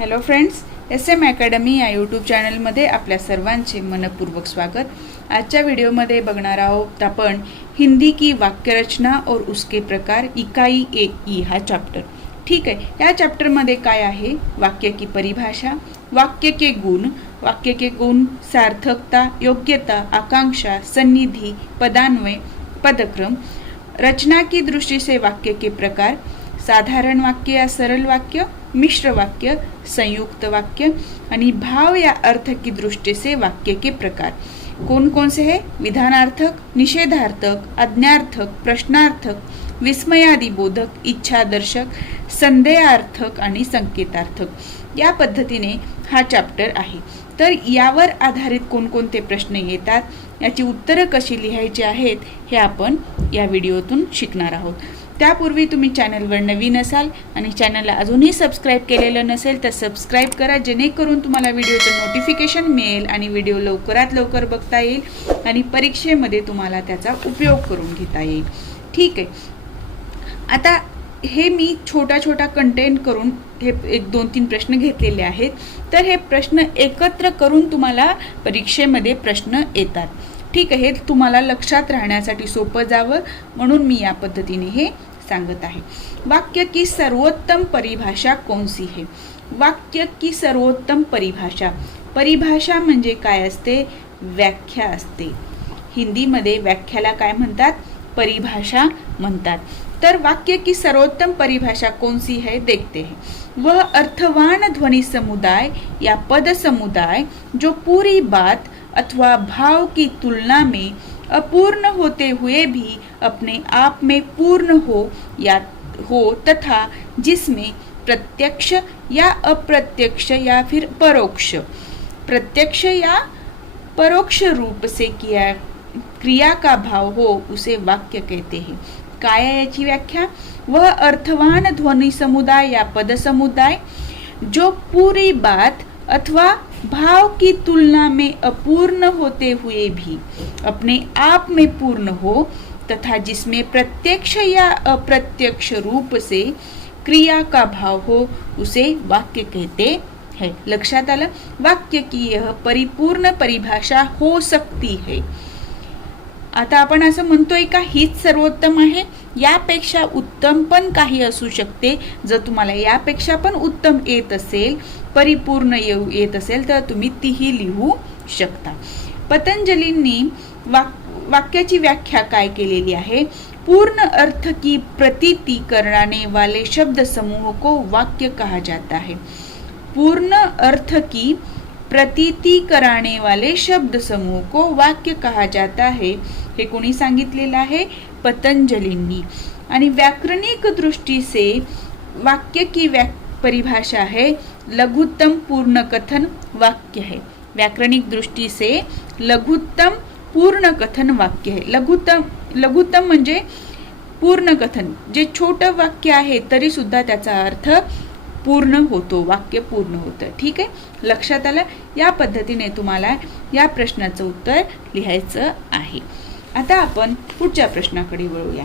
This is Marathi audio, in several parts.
हॅलो फ्रेंड्स, SM अकॅडमी या यूट्यूब चॅनलमध्ये आपल्या सर्वांचे मनपूर्वक स्वागत। आजच्या व्हिडिओमध्ये बघणार आहोत आपण हिंदी की वाक्यरचना और उसके प्रकार इकाई 1 हा चॅप्टर। ठीक आहे, या चॅप्टरमध्ये काय आहे? वाक्य की परिभाषा, वाक्य के गुण, सार्थकता, योग्यता, आकांक्षा, सन्निधि, पदान्वय, पदक्रम, रचना की दृष्टि से वाक्य के प्रकार, साधारण वाक्य या सरल वाक्य, मिश्र वाक्य, संयुक्त वाक्य आणि भाव या अर्थ की दृष्टि से वाक्य के प्रकार कौन कौन से है? विधानार्थक, निषेधार्थक, आज्ञार्थक, प्रश्नार्थक, विस्मयादिबोधक, इच्छादर्शक, संदेहार्थक आणि संकेतार्थक। या पद्धतीने हा चॅप्टर आहे। तर यावर आधारित कोणकोणते प्रश्न येतात, याची उत्तरे कशी लिहायची आहेत हे आपण या व्हिडिओतून शिकणार आहोत। त्यापूर्वी तुम्ही चॅनलवर नवीन असाल आणि चॅनलला अजूनही सबस्क्राइब केलेलं नसेल तर सबस्क्राइब करा, जेणेकरून तुम्हाला व्हिडिओचं नोटिफिकेशन मिळेल आणि व्हिडिओ लवकरात लवकर बघता येईल आणि परीक्षेमध्ये तुम्हाला त्याचा उपयोग करून घेता येईल। ठीक आहे, आता हे मी छोटा कंटेंट करून हे 1-2-3 प्रश्न घेतलेले आहेत। तर हे प्रश्न एकत्र करून तुम्हाला परीक्षेमध्ये प्रश्न येतात। ठीक आहे, हे तुम्हाला लक्षात राहण्यासाठी सोपं जावं म्हणून मी या पद्धतीने हे सांगत आहे। वाक्य की सर्वोत्तम परिभाषा कौन सी है? वाक्य की सर्वोत्तम परिभाषा, परिभाषा म्हणजे काय असते? व्याख्या असते। हिंदीमध्ये व्याख्याला काय म्हणतात? परिभाषा म्हणतात। तर वाक्य की सर्वोत्तम परिभाषा कौन सी है देखते हैं। वह अर्थवान ध्वनि समुदाय या पद समुदाय जो पूरी बात अथवा भाव की तुलना में अपूर्ण होते हुए भी अपने आप में पूर्ण हो तथा जिसमें प्रत्यक्ष या अप्रत्यक्ष या फिर परोक्ष, प्रत्यक्ष या परोक्ष रूप से क्रिया का भाव हो उसे वाक्य कहते हैं। काय आहे याची व्याख्या? वह अर्थवान ध्वनि समुदाय या पद समुदाय जो पूरी बात अथवा भाव की तुलना में अपूर्ण होते हुए भी अपने आप में पूर्ण हो तथा जिसमें प्रत्यक्ष या अप्रत्यक्ष रूप से क्रिया का भाव हो उसे वाक्य कहते हैं। लक्षात आलं? वाक्य की यह परिपूर्ण परिभाषा हो सकती है। आता आपण असं म्हणतोय का हीच सर्वोत्तम आहे? यापेक्षा उत्तम पण काही असू शकते। जर तुम्हाला यापेक्षा पण उत्तम येत असेल, परिपूर्ण येत असेल तर तुम्ही तीही लिहू शकता। पतंजलींनी वाक्याची व्याख्या काय केलेली आहे? पूर्ण अर्थ की प्रतीति कराने वाले शब्द समूह को वाक्य कहा जाता है। पूर्ण अर्थ की प्रतीति कराने वाले शब्द समूह को वाक्य कहा जाता है। हे कोणी सांगितलेलं आहे? पतंजलींनी। आणि व्याकरणिक दृष्टि से वाक्य की परिभाषा है लघुत्तम पूर्ण कथन वाक्य है। व्याकरणिक दृष्टि से लघुत्तम पूर्ण कथन वाक्य है। लघुत्तम म्हणजे पूर्ण कथन, जे छोटं वाक्य आहे तरी सुद्धा त्याचा अर्थ पूर्ण होतो, वाक्य पूर्ण होतं। ठीक आहे, लक्षात आलं? या पद्धतीने तुम्हाला या प्रश्नाचं उत्तर लिहायचं आहे। आता आपण पुढच्या प्रश्नाकडे वळूया।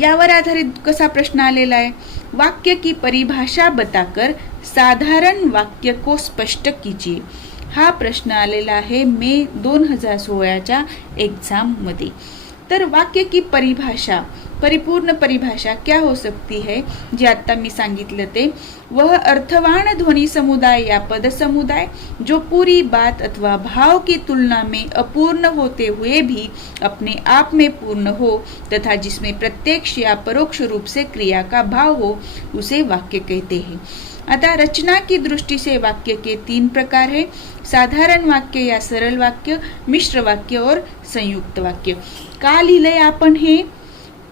यावर आधारित कसा प्रश्न आलेला आहे? वाक्य की परिभाषा बताकर साधारण वाक्य को स्पष्ट कीजिए। हा प्रश्न आलेला आहे मे 2016च्या एग्जाम मध्ये। तर वाक्य की परिभाषा, परिपूर्ण परिभाषा क्या हो सकती है? जे आता मी सांगितलं ते, वह अर्थवान ध्वनि समुदाय या पद समुदाय जो पूरी बात अथवा भाव की तुलना में अपूर्ण होते हुए भी अपने आप में पूर्ण हो तथा जिसमें प्रत्यक्ष या परोक्ष रूप से क्रिया का भाव हो उसे वाक्य कहते हैं। आता रचना की दृष्टि से वाक्य के 3 प्रकार है, साधारण वाक्य या सरल वाक्य, मिश्र वाक्य और संयुक्त वाक्य। का लिहिलंय आपण हे?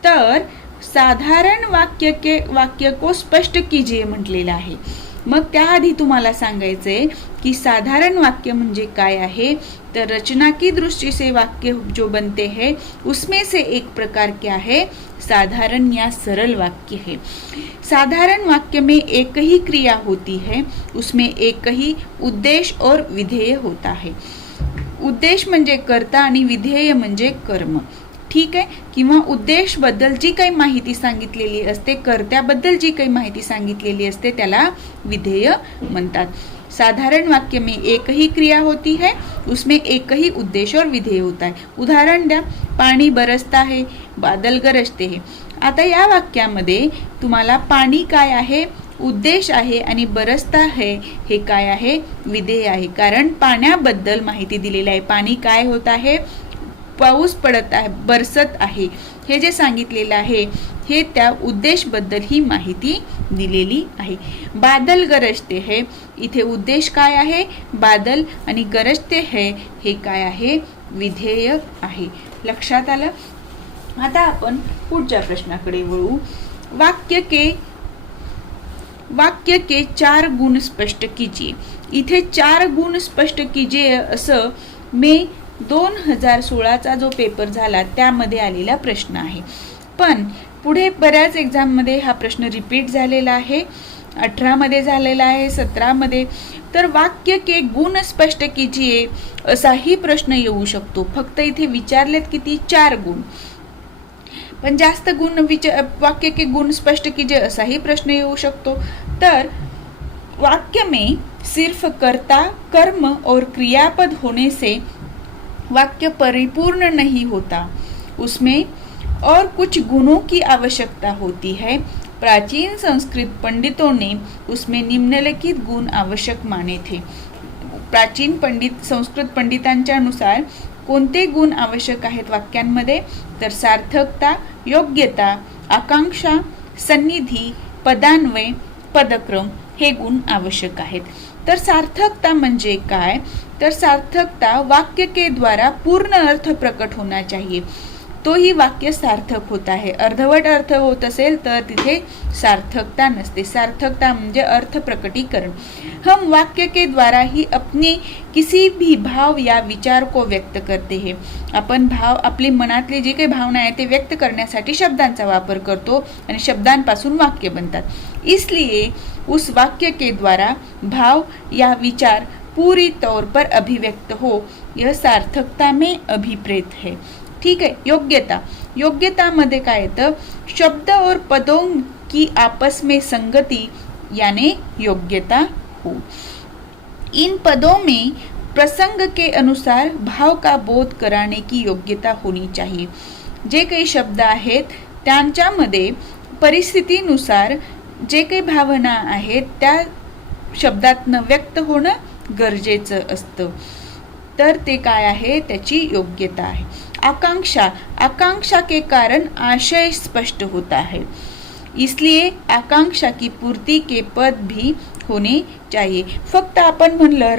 तर साधारण वाक्य को स्पष्ट कीजिए म्हटलेलं आहे। मग त्याआधी तुम्हाला सांगायचंय की साधारण वाक्य म्हणजे काय आहे? तर रचना की दृष्टि से वाक्य जो बनते हैं उसमें से एक प्रकार क्या है? साधारण या सरल वाक्य है। साधारण वाक्य में एक ही क्रिया होती है, उसमें एक ही उद्देश्य और विधेय होता है। उद्देश म्हणजे कर्ता आणि विधेय म्हणजे कर्म। ठीक आहे, किंवा उद्देशबद्दल जी काही माहिती सांगितलेली असते, कर्त्याबद्दल जी काही माहिती सांगितलेली असते त्याला विधेय म्हणतात. साधारण वाक्य में एक ही क्रिया होती है, उसमें एक ही उद्देश्य और विधेय होता है. उदाहरण द्या. पाणी बरसता है, बादल गरजते है. आता या वाक्यामध्ये तुम्हाला पाणी काय आहे, उद्देश आहे, आणि बरसता है हे काय आहे, विधेय आहे. कारण पाण्याबद्दल माहिती दिलेली आहे. पाणी काय होत आहे, पाऊस पडत आहे, बरसत आहे, हे जे सांगितलेलं आहे हे त्या उद्देशबद्दल ही माहिती दिलेली आहे. बादल गरजते है, इथे उद्देश काय आहे, बादल, आणि गरजते है हे काय आहे, विधेय आहे. लक्षात आलं. आता आपण पुढच्या प्रश्नाकडे वळू. वाक्य के 4 गुण स्पष्ट कीजिए. इथे 4 गुण स्पष्ट कीजिए असं मे 2016चा जो पेपर झाला त्यामध्ये आलेला प्रश्न आहे. पण पुढे बऱ्याच एक्झाममध्ये हा प्रश्न रिपीट झालेला आहे. 18 मध्ये झालेला आहे, 17 मध्ये. तर वाक्य के गुण स्पष्ट कीजिए असाही प्रश्न येऊ शकतो. फक्त इथे विचारलेत किती, 4 गुण. पण जास्त गुण वाक्य के गुण स्पष्ट कीजिए असाही प्रश्न येऊ शकतो. तर वाक्य में सिर्फ कर्ता, कर्म और क्रियापद होने से वाक्य परिपूर्ण नहीं होता, उसमें और कुछ गुणों की आवश्यकता होती है. प्राचीन संस्कृत पंडितों ने उसमें निम्नलिखित गुण आवश्यक माने थे. प्राचीन संस्कृत पंडितांच्या नुसार कोणते गुण आवश्यक आहेत वाक्यांमध्ये, तर सार्थकता, योग्यता, आकांक्षा, सन्निधी, पदान्वय, पदक्रम हे गुण आवश्यक आहेत. तर सार्थकता म्हणजे काय, तर सार्थकता वाक्य के द्वारा पूर्ण अर्थ प्रकट होना चाहिए, तो ही वाक्य सार्थक होता है. अर्धवट अर्थ होत असेल तर तिथे सार्थकता नसते. सार्थकता म्हणजे अर्थ प्रकटीकरण. हम वाक्य के द्वारा ही अपने किसी भी भाव या विचार को व्यक्त करते हैं. आपण आपली मनातली जी काही भावना आहे ते व्यक्त करण्यासाठी शब्दांचा वापर करतो आणि शब्दांपासून वाक्य बनतात. इसलिए उस वाक्य के द्वारा भाव या विचार पूरी तौर पर अभिव्यक्त हो, यह सार्थकता में अभिप्रेत है. ठीक है. योग्यता मध्ये काय येतं, शब्द और पदों की आपस में संगति यानी योग्यता हो. इन पदों में प्रसंग के अनुसार भाव का बोध कराने की योग्यता होनी चाहिए. जे काही शब्द आहेत त्यांच्यामध्ये परिस्थितीनुसार जे काही भावना आहेत त्या शब्दातनं व्यक्त होणं गरजेचं असतं. तर ते काय आहे, त्याची योग्यता आहे. आकांक्षा के कारण आशय स्पष्ट होता है, इसलिए आकांक्षा की पूर्ति के पद भी होने चाहिए. फक्त आपण म्हणलं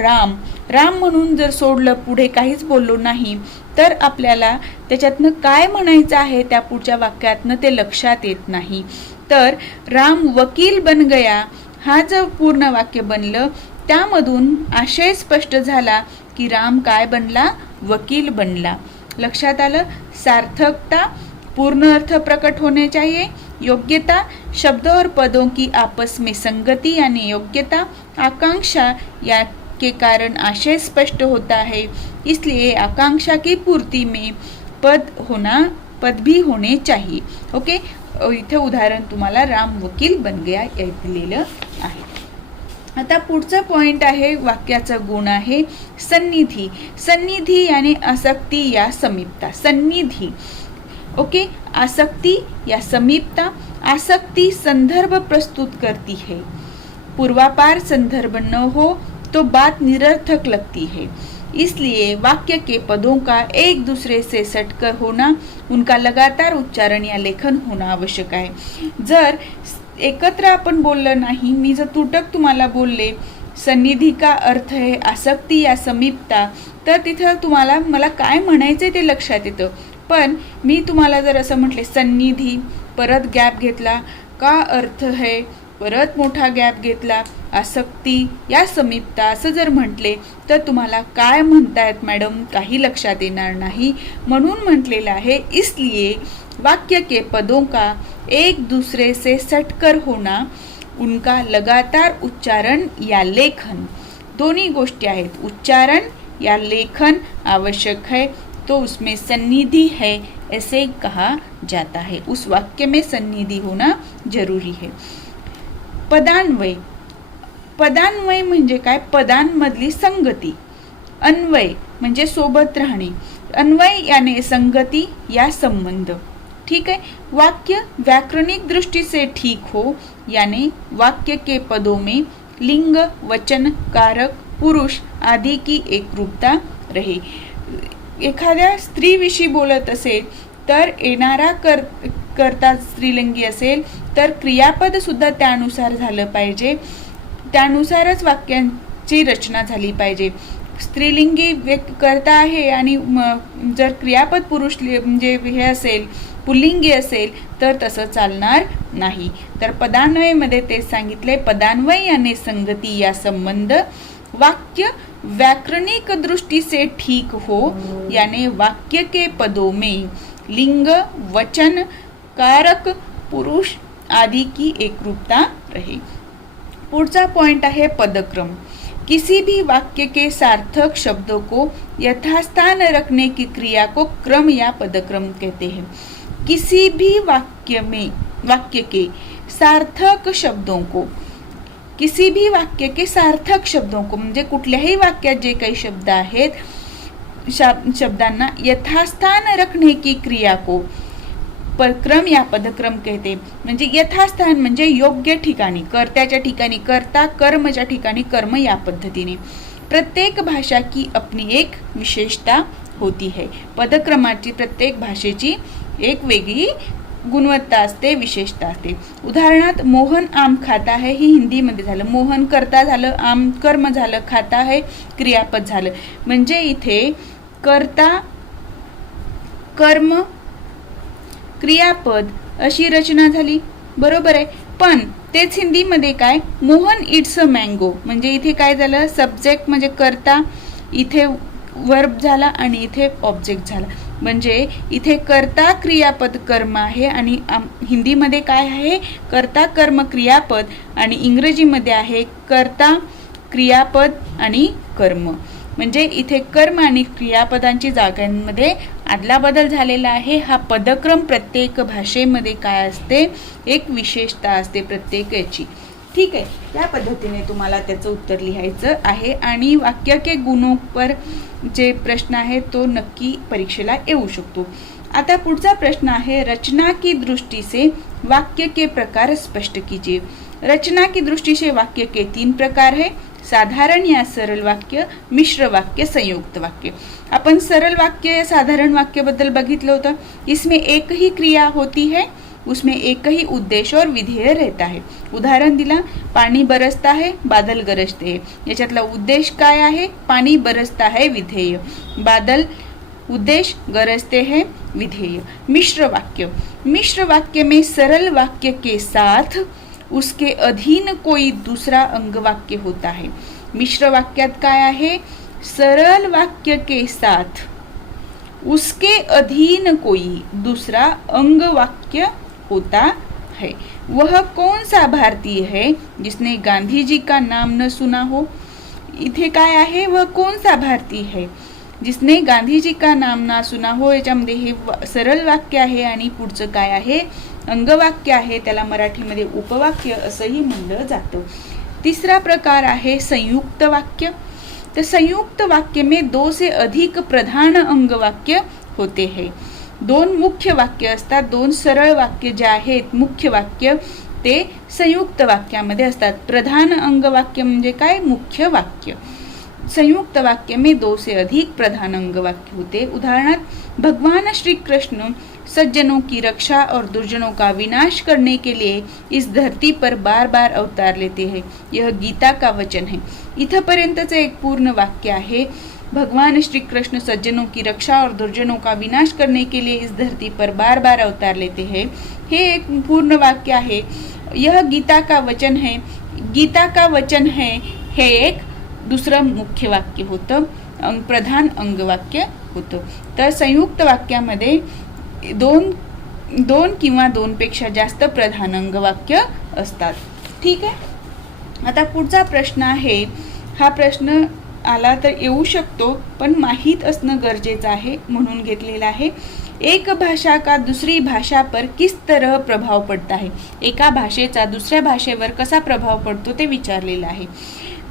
राम म्हणून जर सोडलं, पुढे काहीच बोललो नाही, तर आपल्याला त्याच्यातनं काय म्हणायचं आहे त्या पुढच्या वाक्यातनं ते लक्षात येत नाही. तर राम वकील बन गया हा जर पूर्ण वाक्य बनलं, त्यामधून आशय स्पष्ट झाला की राम काय बनला, वकील बनला. लक्षात आलं. सार्थकता, पूर्ण अर्थ प्रकट होने चाहिए. योग्यता, शब्द और पदों की आपस में संगति यानी योग्यता. आकांक्षा या के कारण आशय स्पष्ट होता है, इसलिए आकांक्षा की पूर्ति में पद भी होने चाहिए. ओके. इथे उदाहरण तुम्हाला राम वकील बन गया दिलेलं आहे. आता पुढचा पॉइंट आहे, वाक्याचा गुण आहे सन्निधी यानी आसक्ती या समीपता. सन्निधी. ओके. आसक्ती या समीपता. आसक्ती संदर्भ प्रस्तुत करती है, पूर्वापार संदर्भ न हो तो बात निरर्थक लगती है. इसलिए वाक्य के पदों का एक दूसरे से सटकर होना, उनका लगातार उच्चारण या लेखन होना आवश्यक आहे. जर एकत्र आपण बोललं नाही, मी जर तुटक तुम्हाला बोलले सन्निधी का अर्थ है आसक्ती या समीपता, तर तिथं तुम्हाला मला काय म्हणायचे ते लक्षात येतं. पण मी तुम्हाला जर असं म्हटले सन्निधी, परत गॅप घेतला, का अर्थ है, परत मोठा गॅप घेतला, आसक्ती या समीपता असं जर म्हटले तर तुम्हाला काय म्हणतायत मॅडम काही लक्षात येणार नाही. म्हणून म्हटलेलं आहे, इसलिए वाक्य के पदों का एक दूसरे से सटकर होना, उनका लगातार उच्चारण या लेखन, दोन्ही गोष्टी आहेत, उच्चारण या लेखन आवश्यक है, तो उसमें सन्निधि है ऐसे कहा जाता है। उस वाक्य में सन्निधि होना जरूरी है। पदान्वय, पदान्वय म्हणजे काय? पदांमधली संगती। अन्वय म्हणजे सोबत राहणे। अन्वय याने संगति या संबंध। ठीक है। वाक्य व्याकरणिक दृष्टि से ठीक हो, यानी वाक्य के पदों में लिंग, वचन, कारक, पुरुष आदि की एकरूपता रहे। एखाद्या स्त्रीविषयी बोलत असेल तर येणारा कर्ता स्त्रीलिंगी असेल तर क्रियापद सुद्धा त्यानुसार झालं पाहिजे, त्यानुसारच वाक्यांची रचना झाली पाहिजे। स्त्रीलिंगी कर्ता आहे आणि जर क्रियापद पुरुष म्हणजे हे असेल, पुल्लिंगी असेल तर तसं चालणार नाही। तर पदान्वयमध्ये ते सांगितले, पदान्वय यानी संगति या संबंध। वाक्य व्याकरणिक दृष्टि से ठीक हो, यानी वाक्य के पदों में लिंग, वचन, कारक, पुरुष आदि की एकरूपता रहे। पुढचा पॉइंट आहे पदक्रम। किसी भी वाक्य के सार्थक शब्दों को यथास्थान रखने की क्रिया को क्रम या पदक्रम कहते हैं। किसी भी वाक्य के सार्थक शब्दों को, किसी भी वाक्य के सार्थक शब्दों को म्हणजे कुठल्याही वाक्यात जे काही शब्द आहेत शब्दांना यथास्थान रखने की क्रिया को क्रम या पदक्रम कहते। म्हणजे यथास्थान म्हणजे योग्य ठिकाणी, कर्त्याच्या ठिकाणी कर्ता, कर्मच्या ठिकाणी कर्म या पद्धतीने। प्रत्येक भाषा की अपनी एक विशेषता होती है। पदक्रमाची प्रत्येक भाषेची एक वेगळी गुणवत्ता असते, विशेषता असते। उदाहरणार्थ मोहन आम खाता है ही हिंदी मध्ये झालं, मोहन कर्ता झालं, आम कर्म झालं, खाता है क्रियापद झालं। म्हणजे इथे कर्ता, कर्म, क्रियापद अशी रचना झाली, बरोबर आहे। पण तेच हिंदी मध्ये काय, मोहन इट्स अ मँगो म्हणजे इथे काय झालं, सब्जेक्ट म्हणजे कर्ता, इथे वर्ब झाला आणि इथे ऑब्जेक्ट झाला। म्हणजे इथे कर्ता क्रियापद कर्म आहे आणि हिंदी मध्ये काय आहे, कर्ता कर्म क्रियापद, आणि इंग्रजी मध्ये आहे कर्ता क्रियापद आणि कर्म। म्हणजे इथे कर्म आणि क्रियापदांची जागांमध्ये आदला बदल झालेला आहे। हा पदक्रम प्रत्येक भाषेमध्ये काय असते, एक विशेषता असते प्रत्येक याची। ठीक आहे, या पद्धतीने तुम्हाला त्याचं उत्तर लिहायचं आहे आणि वाक्य के गुणों पर जे प्रश्न आहे तो नक्की परीक्षेला येऊ शकतो। आता पुढचा प्रश्न आहे, रचना की दृष्टि से वाक्य के प्रकार स्पष्ट कीजिए। रचना की दृष्टि से वाक्य के 3 प्रकार है, साधारण या सरल वाक्य, मिश्र वाक्य, संयुक्त वाक्य। अपन सरल वाक्य या साधारण वाक्य बद्दल बघितलं होतं। इसमें एक ही क्रिया होती है, उसमें एक ही उद्देश्य और विधेय रहता है। उदाहरण दिला, पाणी बरसता है, बादल गरजते हैं। याच्यातला उद्देश काय आहे, पाणी बरसता है विधेय, बादल उद्देश्य, गरजते हैं विधेय। मिश्र वाक्य, मिश्र वाक्य में सरल वाक्य के साथ उसके अधीन कोई दूसरा अंग वाक्य होता है। मिश्र वाक्यात काय आहे, सरल वाक्य के साथ उसके अधीन कोई दूसरा अंग वाक्य होता है। वह कौन सा भारतीय है जिसने गांधी जी का नाम न सुना हो। इथे काय आहे, वह कौन सा भारतीय है जिसने गांधी जी का नाम ना सुना हो। याच्यामध्ये हे सरल वाक्य आहे आणि पुढचं काय आहे, अंगवाक्य आहे, त्याला मराठीमध्ये उपवाक्य असंही म्हणलं जातं। तिसरा प्रकार आहे संयुक्त वाक्य। तर संयुक्त वाक्य में 2 से अधिक प्रधान अंगवाक्य होते हैं। 2 मुख्य वाक्य असतात, 2 सरळ वाक्य जे आहेत मुख्य वाक्य ते संयुक्त वाक्यामध्ये असतात। प्रधान अंगवाक्य म्हणजे काय, मुख्य वाक्य। संयुक्त वाक्य में 2 से अधिक प्रधान अंगवाक्य होते। उदाहरणार्थ, भगवान श्री कृष्ण सज्जनों की रक्षा और दुर्जनों का विनाश करने के लिए इस धरती पर बार बार अवतार लेते हैं। यह गीता का वचन है। इथपर्यंतचं एक पूर्ण वाक्य आहे, भगवान श्री कृष्ण सज्जनों की रक्षा और दुर्जनों का विनाश करने के लिए इस धरती पर बार बार अवतार लेते हैं। हे एक पूर्ण वाक्य आहे। यह गीता का वचन है, गीता का वचन है हे एक दुसरं मुख्य वाक्य होतं, प्रधान अंगवाक्य होतं। तर संयुक्त वाक्यामध्ये 2 किंवा 2 पेक्षा जास्त प्रधान अंगवाक्य असतात। ठीक आहे, आता पुढचा प्रश्न आहे, हा प्रश्न आला तर येऊ शकतो पण माहीत असणं गरजेचं आहे म्हणून घेतलेला आहे। एक भाषा का दूसरी भाषा पर किस तरह प्रभाव पडता है, एका भाषेचा दुसऱ्या भाषेवर कसा प्रभाव पडतो ते विचारलेलं आहे.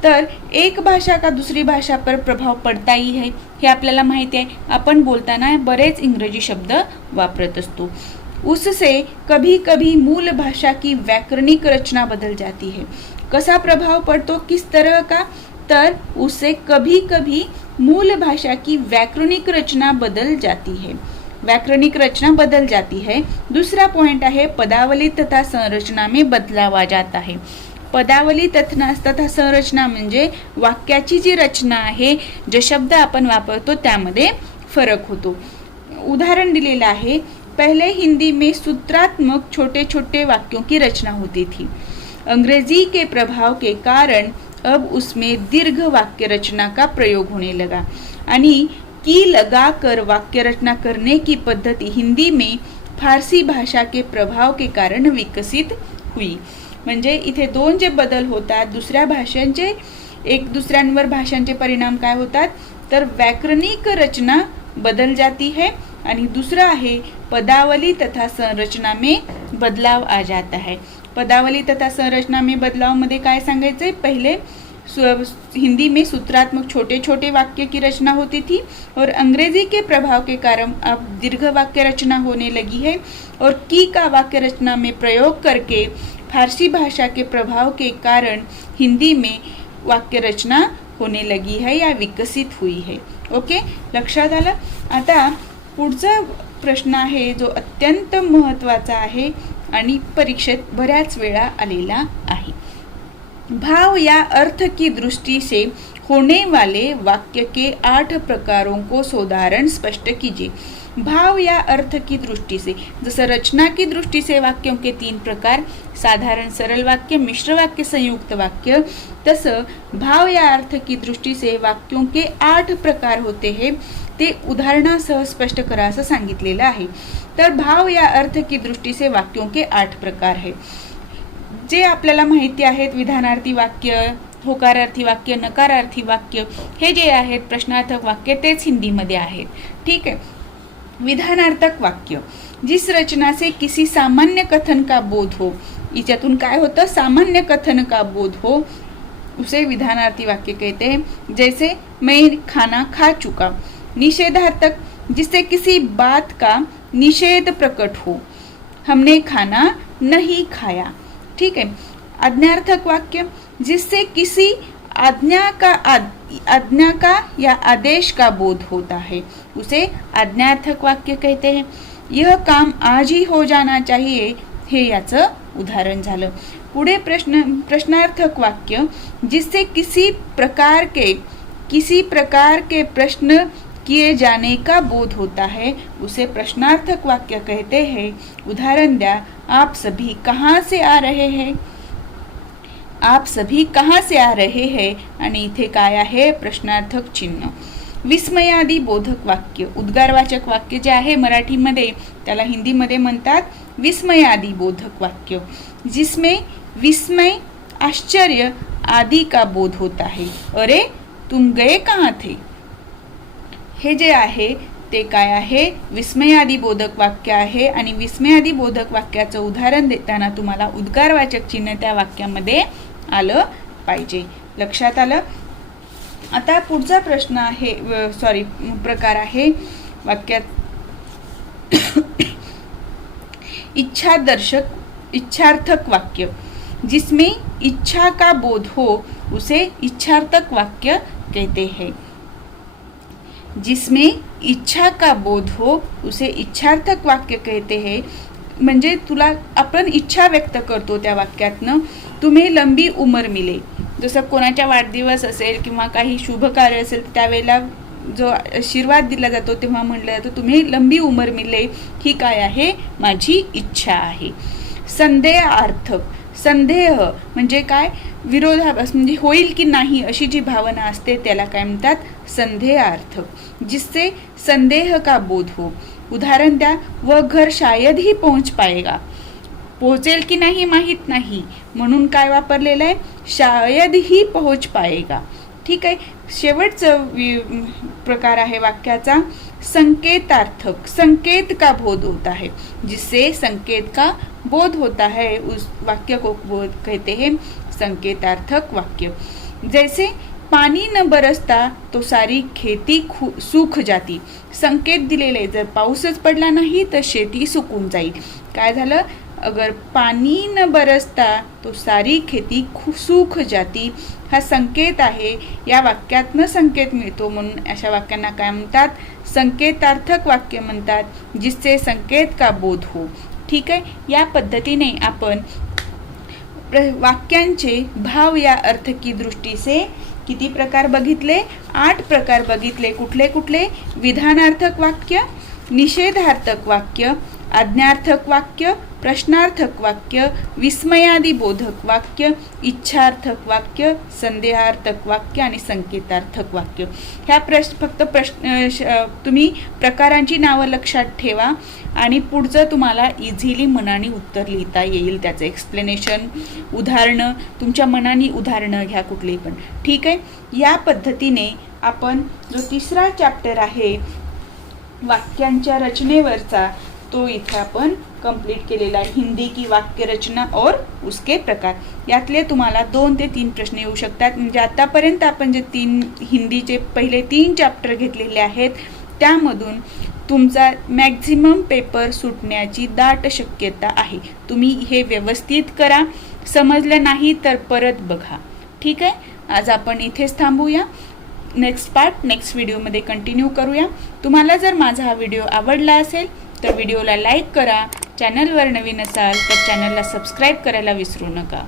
तर एक भाषा का दूसरी भाषा पर प्रभाव पडताही है हे आपल्याला माहिती आहे. आपण बोलताना बरेच इंग्रजी शब्द वापरत असतो. उससे कभी कभी मूल भाषा की व्याकरणिक रचना बदल जाती है. कसा प्रभाव पड़तो, किस तरह का, तर उससे कभी कभी मूल भाषा की व्याकरणिक रचना बदल जाती है. व्याकरणिक रचना बदल जाती है. दूसरा पॉइंट आहे पदावली तथा संरचना में बदलाव आ जाता है. पदावली तथा संरचना म्हणजे वाक्याची जी रचना आहे, जे शब्द आपण वापरतो त्यामध्ये फरक होतो. उदाहरण दिलेलं आहे. पहले हिंदी में सूत्रात्मक छोटे छोटे वाक्यों की रचना होती थी. अंग्रेजी के प्रभाव के कारण अब उसमें दीर्घ वाक्य रचना का प्रयोग होने लगा. आणि की लगा कर वाक्य रचना करने की पद्धति हिंदी में फारसी भाषा के प्रभाव के कारण विकसित हुई. म्हणजे इथे दोन जे बदल होतात, दुसऱ्या भाषांचे एक दुसऱ्यांवर भाषांचे परिणाम काय होतात, तर व्याकरणिक रचना बदल जाती है आणि दुसरा आहे पदावली तथा संरचना में बदलाव आ जाता है. पदावली तथा संरचना में बदलाव मध्ये काय सांगायचंय, पहले हिंदी में सूत्रात्मक छोटे छोटे वाक्य की रचना होती थी और अंग्रेजी के प्रभाव के कारण अब दीर्घ वाक्य रचना होने लगी है और की का वाक्य रचना में प्रयोग करके फारसी भाषा के प्रभाव के कारण हिंदी में वाक्य रचना होने लगी है या विकसित हुई है. ओके, लक्षात आलं. आता पुढचा प्रश्न आहे जो अत्यंत महत्त्वाचा आहे आणि परीक्षेत बऱ्याच वेळा आलेला आहे. भाव या अर्थ की दृष्टि से होने वाले वाक्य के 8 प्रकारों को सोदाहरण स्पष्ट कीजिए. भाव या अर्थ की दृष्टि से, जैसे रचना की दृष्टि से वाक्यों के 3 प्रकार, साधारण सरल वाक्य, मिश्र वाक्य, संयुक्त वाक्य, तसं भाव या अर्थ की दृष्टि से वाक्यों के 8 प्रकार होते हैं. ते उदाहरणासह स्पष्ट करा असं सांगितलेलं आहे. तर भाव या अर्थ की दृष्टि से वाक्यों के 8 प्रकार है. जे आपल्याला माहिती आहेत, विधानार्थी वाक्य, होकारार्थी वाक्य, नकारार्थी वाक्य, हे जे आहेत प्रश्नार्थक वाक्य तेच हिंदीमध्ये आहेत. ठीक आहे. विधानार्थक वाक्य, जिस रचना से किसी सामान्य कथन का बोध हो, याच्यातून काय होतं, सामान्य कथन का बोध हो, उसे विधानार्थी वाक्य कहते हैं. जैसे मैं खाना खा चुका. निषेधार्थक, जिससे किसी बात का निषेध प्रकट हो, हमने खाना नहीं खाया. ठीक है. आज्ञार्थक वाक्य, जिससे किसी आज्ञा का या आदेश का बोध होता है, उसे आज्ञार्थक वाक्य कहते हैं. यह काम आज ही हो जाना चाहिए, हे याचं उदाहरण झालं. पुढे प्रश्नार्थक वाक्य, जिससे किसी प्रकार के प्रश्न किए जाने का बोध होता है, उसे प्रश्नार्थक वाक्य कहते हैं. उदाहरण द्या. आप सभी कहाँ से आ रहे हैं. आप सभी कहाँ से आ रहे हैं आणि इथे काय आहे, प्रश्नार्थक चिन्ह. विस्मयादी बोधक वाक्य, उद्गारवाचक वाक्य जे आहे मराठीमध्ये त्याला हिंदीमध्ये म्हणतात विस्मयादी बोधक वाक्य, जिसमें विस्मय, आश्चर्य आदि का बोध होता है. अरे तुम गए कहाँ थे, हे जे आहे ते काय आहे, विस्मयादी बोधक वाक्य आहे. आणि विस्मयादी बोधक वाक्याचं उदाहरण देताना तुम्हाला उद्गारवाचक चिन्ह त्या वाक्यामध्ये आलं पाहिजे. लक्षात आलं. आता पुढचा प्रश्न आहे, प्रकार आहे वाक्यात इच्छार्थक वाक्य, जिसमें इच्छा का बोध हो, उसे इच्छार्थक वाक्य कहते हैं. जिसमें इच्छा का बोध हो उसे इच्छार्थक वाक्य कहते हैं. म्हणजे तुला आपण इच्छा व्यक्त करतो त्या वाक्यातनं. तुम्ही लंबी उमर मिले, जसं कोणाच्या वाढदिवस असेल किंवा काही शुभ कार्य असेल त्यावेळेला जो आशीर्वाद दिला जातो तेव्हा म्हटलं जातं तुम्ही लंबी उमर मिले, ही काय आहे, माझी इच्छा आहे. संदेहार्थक, संदेह म्हणजे काय, विरोधाभास म्हणजे होईल की नाही अशी जी भावना असते त्याला काय म्हणतात, संदेहार्थक. जिससे संदेह का बोध हो. उदाहरण द्या. वह घर शायद ही पहुंच पाएगा. पोहोचेल की नाही माहित नाही म्हणून काय वापरलेलं आहे, शायद ही पहुंच पाएगा. ठीक आहे. शेवटचा प्रकार आहे वाक्याचा संकेतार्थक, संकेत का बोध होता है, जिससे संकेत का बोध होता है उस वाक्य को कहते हैं संकेतार्थक वाक्य। जैसे पाणी न बरसता तो सारी खेती सूख जाती, संकेत दिलेले जर पाऊसच पडला नाही तर शेती सुकून जाईल। काय झालं, अगर पाणी न बरसता तो सारी खेती सूख जाती, हा संकेत आहे। या वाक्यातनं संकेत मिळतो, म्हणून अशा वाक्यांना काय म्हणतात, संकेतार्थक वाक्य म्हणतात, जिससे संकेत का बोध हो। ठीक आहे, या पद्धतीने आपण वाक्यांचे भाव या अर्थ की दृष्टी से किती प्रकार बघितले, 8 प्रकार बघितले। कुठले कुठले, विधानार्थक वाक्य, निषेधार्थक वाक्य, आज्ञार्थक वाक्य, प्रश्नार्थक वाक्य, विस्मयादिबोधक वाक्य, इच्छार्थक वाक्य, संदेहार्थक वाक्य आणि संकेतार्थक वाक्य। ह्या फक्त तुम्ही प्रकारांची नावं लक्षात ठेवा आणि पुढचं तुम्हाला इझिली मनाने उत्तर लिहिता येईल, त्याचं एक्सप्लेनेशन, उदाहरणं, तुमच्या मनाने उदाहरणं घ्या कुठली पण। ठीक आहे, या पद्धतीने आपण जो तिसरा चॅप्टर आहे वाक्यांच्या रचनेवरचा, तो इथे आपण कंप्लीट केलेला आहे, हिंदी की वाक्य रचना और उसके प्रकार। यातले तुम्हाला 2 ते 3 प्रश्न येऊ शकतात। म्हणजे आतापर्यंत आपण जे हिंदीचे पहिले 3 चॅप्टर घेतलेले आहेत, त्यामधून तुमचा मॅक्झिमम पेपर सुटण्याची दाट शक्यता आहे। तुम्ही हे व्यवस्थित करा, समजलं नाही तर परत बघा। ठीक आहे, आज आपण इथेच थांबूया, नेक्स्ट पार्ट नेक्स्ट व्हिडिओमध्ये कंटिन्यू करूया। तुम्हाला जर माझा हा व्हिडिओ आवडला असेल तर व्हिडिओला लाईक करा, चॅनलवर नवीन असाल तर चॅनलला सबस्क्राईब करायला विसरू नका।